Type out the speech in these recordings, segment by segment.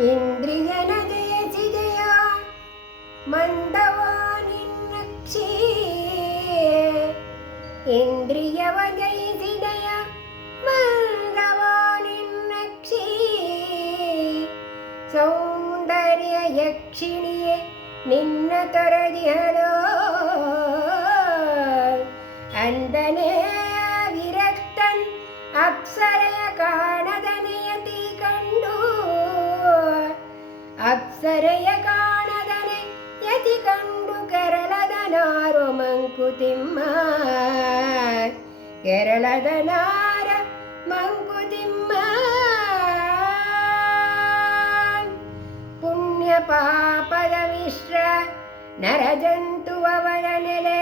ಇಂದ್ರಿಯನ ಜಯಸಿದೆಯ ಮಂದವ ನಿನ್ನಕ್ಷಿ ಇಂದ್ರಿಯವ ಜಯಿಸಿದೆಯ ಮಂದವ ನಿನ್ನಕ್ಷಿ ಸೌಂದರ್ಯ ಯಕ್ಷಿಣಿಯೇ ನಿನ್ನ ತೊರೆದಿಹಲೋ ಅಂದನೇ ವಿರಕ್ತನ್ ಅಪ್ಸರೆಯ ಕಾಣದ ನಿಯತಿ ಕಂಡು ಅಪ್ಸರೆಯ ಕಾಣದನೆ ಯತಿ ಕಂಡು ಕೆರಳದ ನಾರು ಮಂಕುತಿಮ್ಮ ಕೆರಳದ ನಾರ ಮಂಕುತಿಮ್ಮ ಪುಣ್ಯ ಪಾಪದ ಮಿಶ್ರ ನರಜಂತುವವನ ನೆಲೆ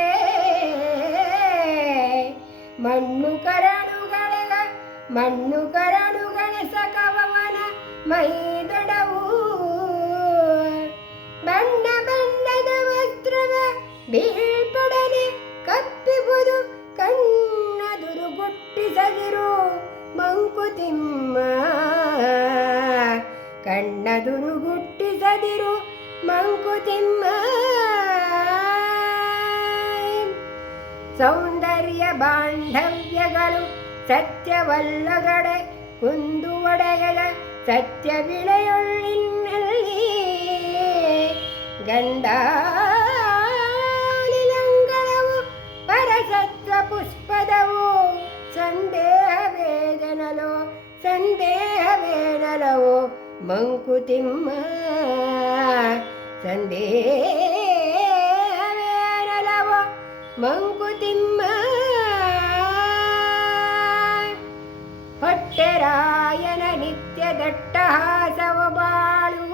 ಮಣ್ಣು ಕರಳುಗಳ ಸಕವವನ ಮೈದೊಡವು ಬಣ್ಣ ಬಣ್ಣದ ವಸ್ತ್ರವ ಬೀಳ್ಪೊಡನೆ ಕಪ್ಪಿಬುದು ಕಣ್ಣದುರು ಗುಟ್ಟಿಸದಿರು ಮಂಕುತಿಮ್ಮ ಕಣ್ಣದುರು ಗುಟ್ಟಿಸದಿರು ಮಂಕುತಿಮ್ಮ ಸೌಂದರ್ಯ ಬಾಂಧವ್ಯಗಳು ಸತ್ಯವಲ್ಲಗಡೆ ಕುಂದು ಒಡೆಯದ ಸತ್ಯ ವಿಳೆಯೊಳ್ಳಿನಲ್ಲಿ ಗಂಧಾಲಿಲಂಗಳವು ಪರಸತ್ವ ಪುಷ್ಪದವು ಸಂದೇಹವೇನಲೋ ಮಂಕುತಿಮ್ಮ ಸಂದೇಹವೇನಲವೋ ಮಂಕುತಿಮ್ಮ ಹೊಟ್ಟೆರಾಯನ ನಿತ್ಯ ದಟ್ಟಹಾಸವ ಬಾಳು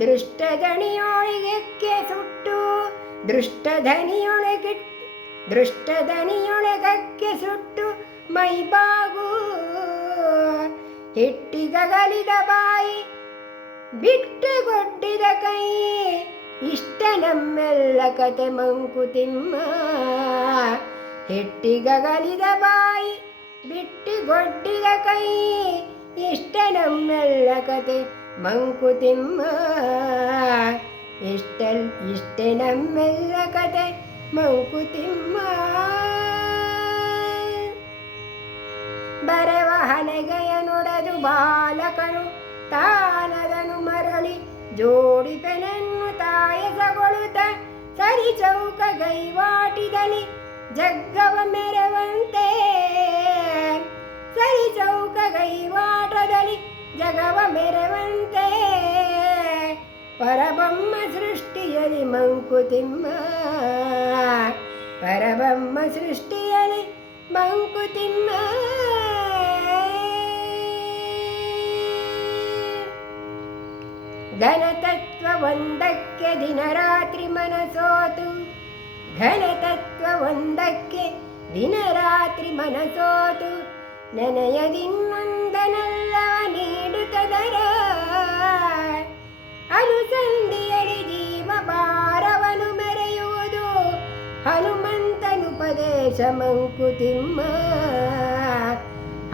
ದೃಷ್ಟಧನಿಯೊಳಗೆ ಸುಟ್ಟು ದೃಷ್ಟಧನಿಯೊಳಗಕ್ಕೆ ಸುಟ್ಟು ಮೈಬಾಗು ಹಿಟ್ಟಿಗಲಿದ ಬಾಯಿ ಬಿಟ್ಟುಗೊಡ್ಡಿದ ಕೈ ಇಷ್ಟ ನಮ್ಮೆಲ್ಲ ಕತೆ ಮಂಕುತಿಮ್ಮ ಹಿಟ್ಟಿಗಲಿದ ಬಾಯಿ ಬಿಟ್ಟುಗೊಡ್ಡಿದ ಕೈ ಇಷ್ಟ ನಮ್ಮೆಲ್ಲ ಕತೆ ಮಂಕುತಿಮ್ಮ ಇಷ್ಟೆ ನಮ್ಮೆಲ್ಲ ಕತೆ ಮಂಕುತಿಮ್ಮ ಬರೆವ ಹಲಗೆಯನೊಡೆದು ಬಾಲಕನು ತಾನದನು ಮರಳಿ ಜೋಡಿಪೆನನ್ನು ತಾಯಸಗೊಳುತ್ತ ಸರಿ ಚೌಕ ಗೈವಾಟಿದಲ್ಲಿ ಜಗ್ಗವ ಮೆರವಂತೆ ಸರಿ ಚೌಕ ಗೈವಾಟದಲ್ಲಿ ಜಗವ ಮೆರವಂತೆ ಪರಬ್ರಹ್ಮ ಸೃಷ್ಟಿಯಲಿ ಮಂಕುತಿಮ್ಮ ಪರಬ್ರಹ್ಮ ಸೃಷ್ಟಿಯಲಿ ಮಂಕುತಿಮ್ಮ ಘನತತ್ವ ಒಂದಕ್ಕೆ ದಿನರಾತ್ರಿ ಮನಸೋತು ಘನತತ್ವ ಒಂದಕ್ಕೆ ದಿನರಾತ್ರಿ ಮನಸೋತು ನೆನೆಯದಿನ್ನೊಂದನಲ್ಲವ ನೀಡುತ್ತದರ ಅನುಸಂಧಿಯಲಿ ಜೀವ ಭಾರವನು ಮೆರೆಯುವುದು ಹನುಮಂತನುಪದೇಶ ಮಂಕುತಿಮ್ಮ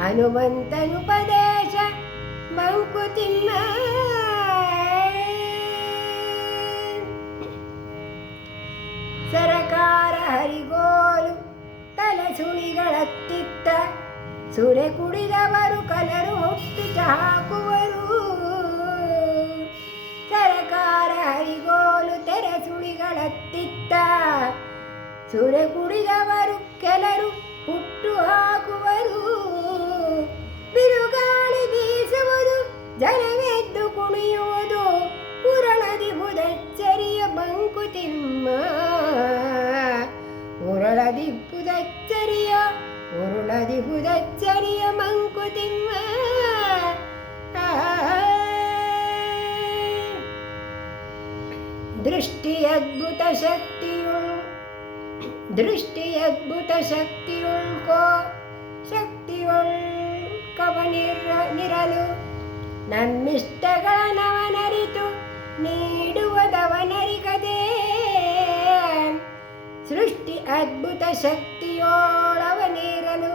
ಹನುಮಂತನುಪದೇಶ ಮಂಕುತಿಮ್ಮ ಸರಕಾರ ಹರಿಗೋಲು ತಲಸುಳಿಗಳತ್ತಿತ್ತ ಸುರೆ ಕುಡಿದವರು ಕಲರು ಹೊತ್ತು ಚಾಕುವರು ಸರಕಾರ ಹರಿಗೋಲು ತೆರಸುಳಿಗಳತ್ತಿತ್ತ ಸುರೆ ಕುಡಿದವರು ಕೆಲರು ಹುಟ್ಟು ಹಾಕುವರು ಬಿರುಗಾಳಿ ಬೀಸುವುದು ಜನವೆದ್ದು ಕುಣಿಯುವುದು ಉರಳದಿ ಬುದಚ್ಚರಿಯ ಮಂಕುತಿಮ್ಮ ಉರಳದಿ ಬುದಚ್ಚರಿಯ ಮಂಕುತಿಮ್ಮ ದೃಷ್ಟಿ ಅದ್ಭುತ ಶಕ್ತಿಯುಳ್ಕೋ ಕವನಿರಲು ನಮ್ಮಿಷ್ಟಗಳ ನವನರಿತು ನೀಡುವುದವನರಿಗದೆ ಸೃಷ್ಟಿ ಅದ್ಭುತ ಶಕ್ತಿಯೋಳವನಿರಲು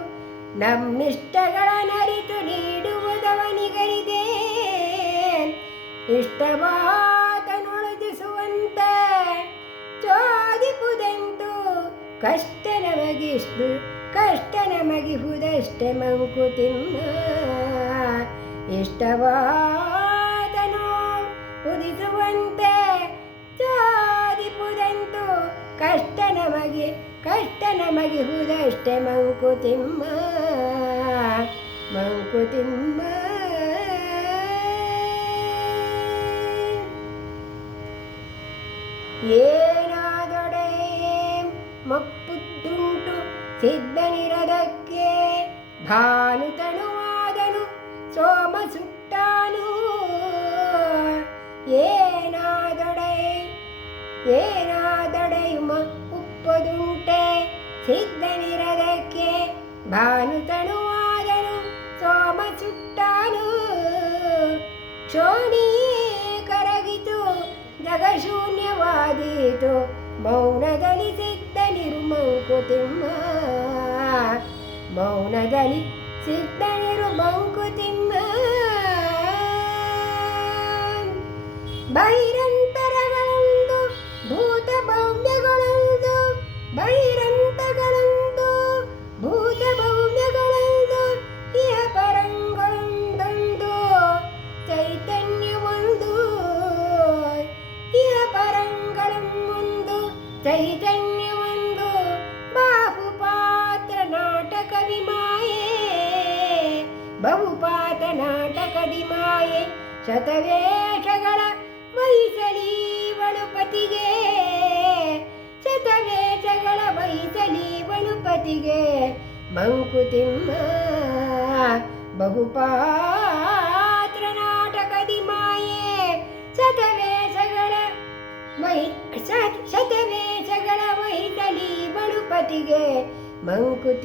ನಮ್ಮಿಷ್ಟಗಳ ನರಿತು ನೀಡುವುದವನಿಗರಿದೆ ಇಷ್ಟವಾತನೊಳಗಿಸುವಂತೆ ಚೋದಿಪುದೆಂತು ಕಷ್ಟ ನಮಗಿಹುದಷ್ಟೆ ಮಂಕುತಿಮ್ಮ. ಇಷ್ಟವಾತನು ಉದಿಸುವಂತೆ ಚೋದಿಪುದೆಂತು ಕಷ್ಟ ನಮಗಿಹುದಷ್ಟೆ ಮಂಕುತಿಮ್ಮ. ಮಂಕುತಿಮ್ಮ ಏನಾದೊಡೆ ಮಪ್ಪುದ್ದುಂಟು ಸಿದ್ಧನಿರದಕ್ಕೆ ಭಾನುತನುವಾದನು ಸೋಮ ಸುಟ್ಟಾನು. ಏನಾದೊಡೆಯುಮ ಉಪ್ಪದುಂಟೆ ಸಿದ್ಧನಿರದಕ್ಕೆ ಭಾನುತನುವಾದನು ಸೋಮ ಸುಟ್ಟಾನು. ಕ್ಷೋಣಿಯೇ ಕರಗಿತು ಜಗಶೂನ್ಯವಾದೀತು ಮೌನದಲ್ಲಿ ಸಿದ್ಧನಿರು ಮಂಕುತಿಮ್ಮ. ಮೌನದಲ್ಲಿ ಸಿದ್ಧನಿರು ಮಂಕುತಿಮ್ಮ. ಬಹಿರಂತರಗಳೊಂದು ಭೂತ ಭವ್ಯಗಳೊಂದು ಬಹಿರಂತಗಳೊಂದು ಭೂತ ಭವ್ಯಗಳೊಂದು ಇಹ ಪರಂಗಳೊಂದೊಂದು ಚೈತನ್ಯವೊಂದು ಇಹ ಪರಂಗಳೊಂದು ಚೈತನ್ಯವೊಂದು ಬಹುಪಾತ್ರ ನಾಟಕದಿ ಮಾಯೆ ಶತವೇಷಗಳ ವಹಿಸಲೀವಳು ಪತಿಗೆ ಶತವೇಷಗಳ ವಹಿಸಲೀವಳು ಪತಿಗೆ ಮಂಕುತಿಮ್ಮ. ಬಹುಪಾತ್ರ ನಾಟಕದಿ ಮಾಯೆ ಶತವೇಷಗಳ ವಹಿಸಲೀವಳು ಪತಿಗೆ ಮಂಕುತಿಮ್ಮ.